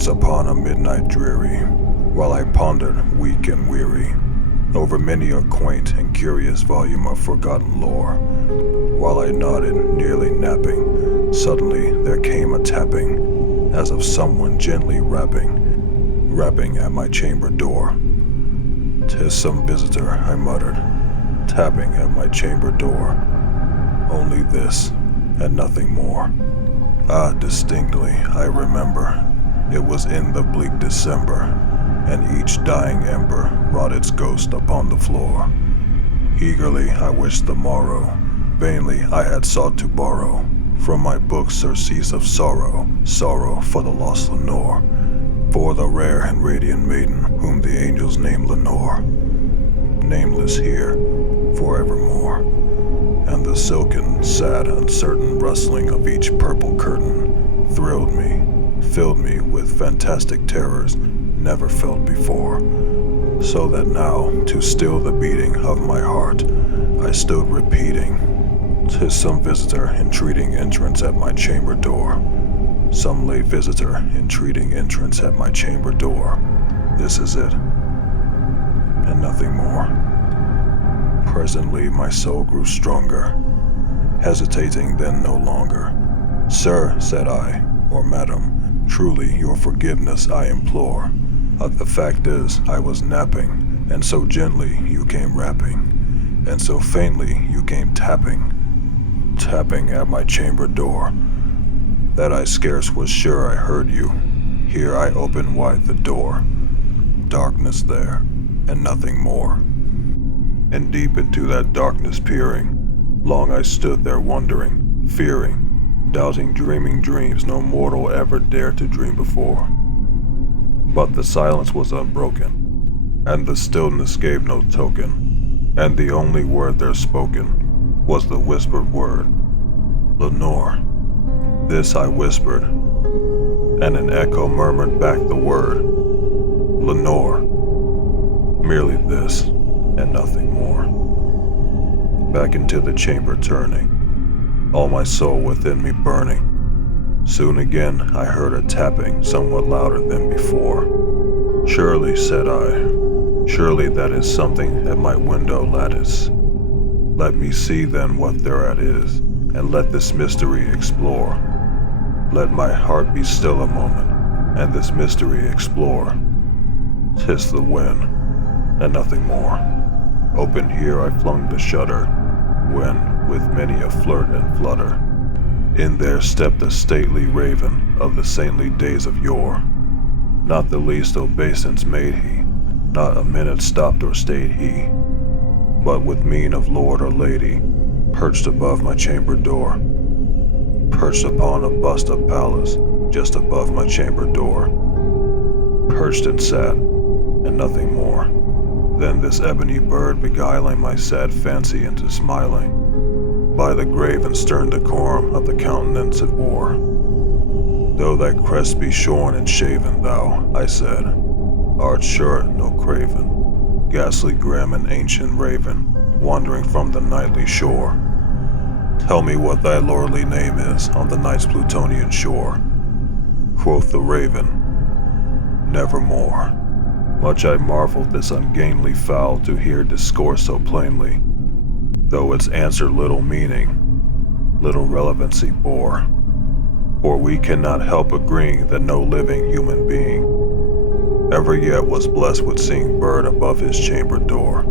Once upon a midnight dreary, while I pondered, weak and weary, over many a quaint and curious volume of forgotten lore, while I nodded, nearly napping, suddenly there came a tapping, as of someone gently rapping at my chamber door. "'Tis some visitor," I muttered, tapping at my chamber door. Only this, and nothing more. Ah, distinctly, I remember. It was in the bleak December, and each dying ember wrought its ghost upon the floor. Eagerly I wished the morrow, vainly I had sought to borrow from my books surcease of sorrow, sorrow for the lost Lenore, for the rare and radiant maiden whom the angels name Lenore, nameless here forevermore. And the silken, sad, uncertain rustling of each purple curtain thrilled me, filled me with fantastic terrors never felt before, so that now, to still the beating of my heart, I stood repeating, "'Tis some visitor entreating entrance at my chamber door, some late visitor entreating entrance at my chamber door. This is it, and nothing more." Presently my soul grew stronger, hesitating then no longer. "Sir," said I, "or madam, truly your forgiveness I implore. The fact is, I was napping, and so gently you came rapping, and so faintly you came tapping at my chamber door, that I scarce was sure I heard you. Here I opened wide the door. Darkness there, and nothing more. And deep into that darkness peering, long I stood there wondering, fearing, doubting, dreaming dreams no mortal ever dared to dream before. But the silence was unbroken, and the stillness gave no token, and the only word there spoken was the whispered word, "Lenore." This I whispered, and an echo murmured back the word, "Lenore." Merely this, and nothing more. Back into the chamber turning, all my soul within me burning. Soon again I heard a tapping somewhat louder than before. "Surely," said I, "surely that is something at my window lattice. Let me see then what thereat is, and let this mystery explore. Let my heart be still a moment, and this mystery explore. 'Tis the wind, and nothing more." Open here I flung the shutter, when, with many a flirt and flutter, in there stepped a stately raven of the saintly days of yore. Not the least obeisance made he, not a minute stopped or stayed he, but with mien of lord or lady, perched above my chamber door, perched upon a bust of Pallas, just above my chamber door, perched and sat, and nothing more. Then this ebony bird beguiling my sad fancy into smiling, by the grave and stern decorum of the countenance it wore. "Though thy crest be shorn and shaven, thou," I said, "art sure no craven, ghastly grim and ancient raven, wandering from the nightly shore. Tell me what thy lordly name is on the night's Plutonian shore." Quoth the raven, "Nevermore." Much I marveled this ungainly fowl to hear discourse so plainly, though its answer little meaning, little relevancy bore. For we cannot help agreeing that no living human being ever yet was blessed with seeing bird above his chamber door,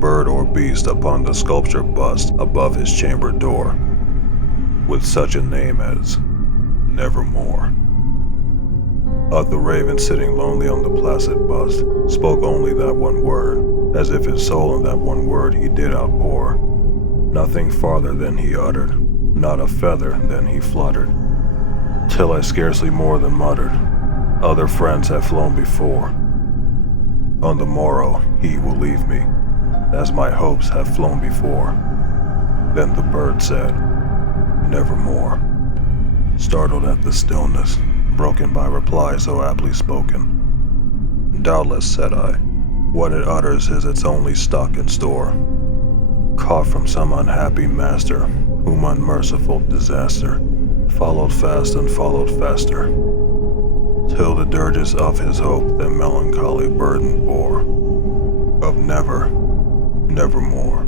bird or beast upon the sculpture bust above his chamber door, with such a name as Nevermore. The raven sitting lonely on the placid bust spoke only that one word, as if his soul in that one word he did outpour. Nothing farther than he uttered, not a feather than he fluttered, till I scarcely more than muttered, "Other friends have flown before. On the morrow he will leave me, as my hopes have flown before." Then the bird said, "Nevermore," startled at the stillness, broken by reply so aptly spoken. "Doubtless," said I, "what it utters is its only stock and store, caught from some unhappy master, whom unmerciful disaster followed fast and followed faster, till the dirges of his hope the melancholy burden bore, of never, nevermore.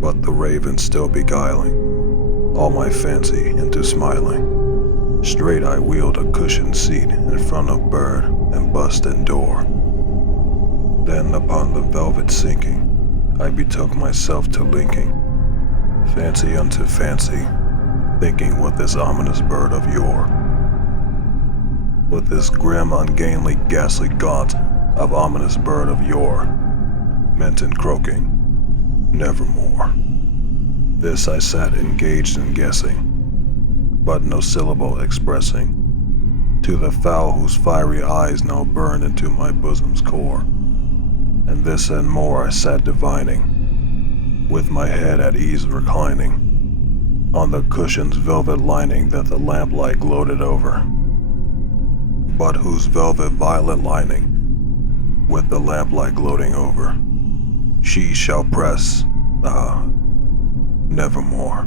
But the raven still beguiling all my fancy into smiling. Straight I wheeled a cushioned seat in front of bird and bust and door. Then upon the velvet sinking, I betook myself to linking fancy unto fancy, thinking with this ominous bird of yore, with this grim, ungainly, ghastly gaunt of ominous bird of yore, meant in croaking, nevermore. This I sat engaged in guessing, but no syllable expressing, to the fowl whose fiery eyes now burned into my bosom's core. And this and more I sat divining, with my head at ease reclining, on the cushion's velvet lining that the lamplight gloated over, but whose velvet violet lining, with the lamplight gloating over, she shall press, nevermore.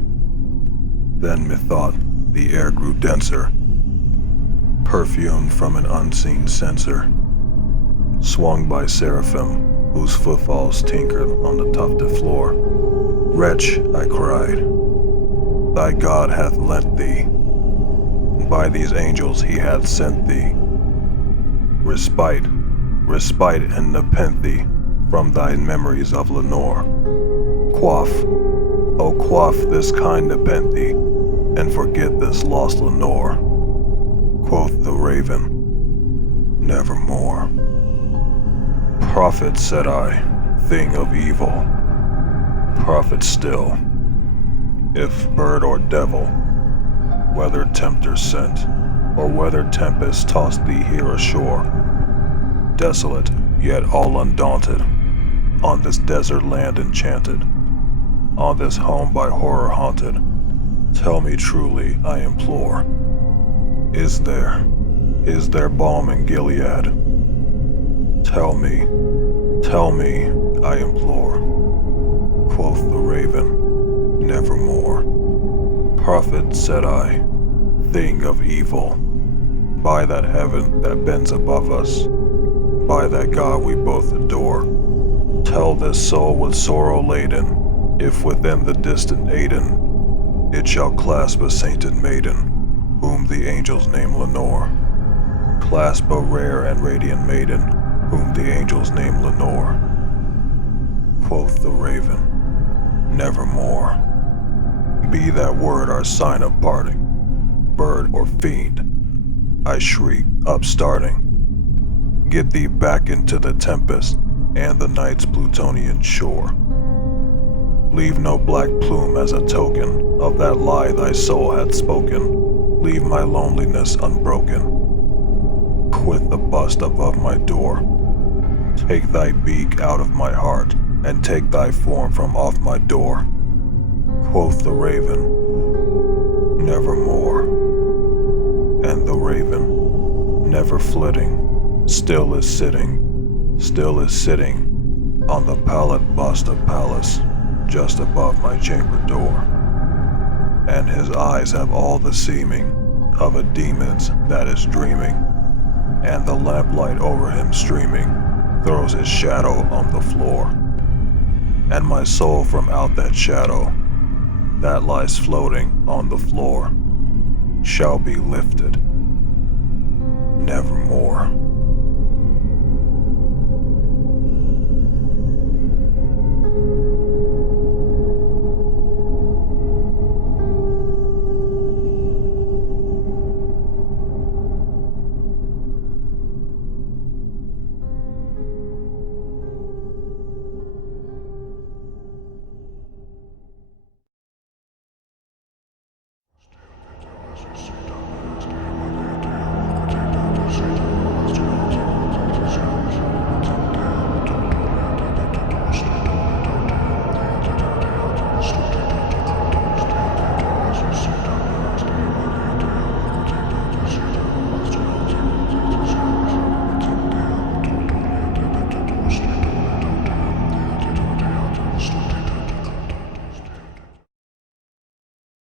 Then methought the air grew denser, perfumed from an unseen censer, swung by seraphim whose footfalls tinkered on the tufted floor. Wretch, I cried, thy God hath lent thee, by these angels he hath sent thee, respite, respite and nepenthe from thy memories of Lenore. Quaff, oh quaff this kind nepenthe, and forget this lost Lenore. Quoth the raven, nevermore. Prophet, said I, thing of evil, prophet still, if bird or devil, whether tempter sent, or whether tempest tossed thee here ashore, desolate, yet all undaunted, on this desert land enchanted, on this home by horror haunted, tell me truly, I implore, is there balm in Gilead? Tell me, I implore. Quoth the raven, nevermore. Prophet, said I, thing of evil, by that heaven that bends above us, by that God we both adore, tell this soul with sorrow laden, if within the distant Aidenn, it shall clasp a sainted maiden, whom the angels name Lenore. Clasp a rare and radiant maiden, whom the angels name Lenore. Quoth the raven, nevermore. Be that word our sign of parting, bird or fiend, I shriek, upstarting. Get thee back into the tempest and the night's Plutonian shore. Leave no black plume as a token of that lie thy soul hath spoken. Leave my loneliness unbroken. Quit the bust above my door. Take thy beak out of my heart, and take thy form from off my door. Quoth the raven, nevermore. And the raven, never flitting, still is sitting on the pallid bust of Pallas, just above my chamber door. And his eyes have all the seeming of a demon's that is dreaming, and the lamplight over him streaming throws his shadow on the floor. And my soul from out that shadow that lies floating on the floor shall be lifted nevermore. Narrated.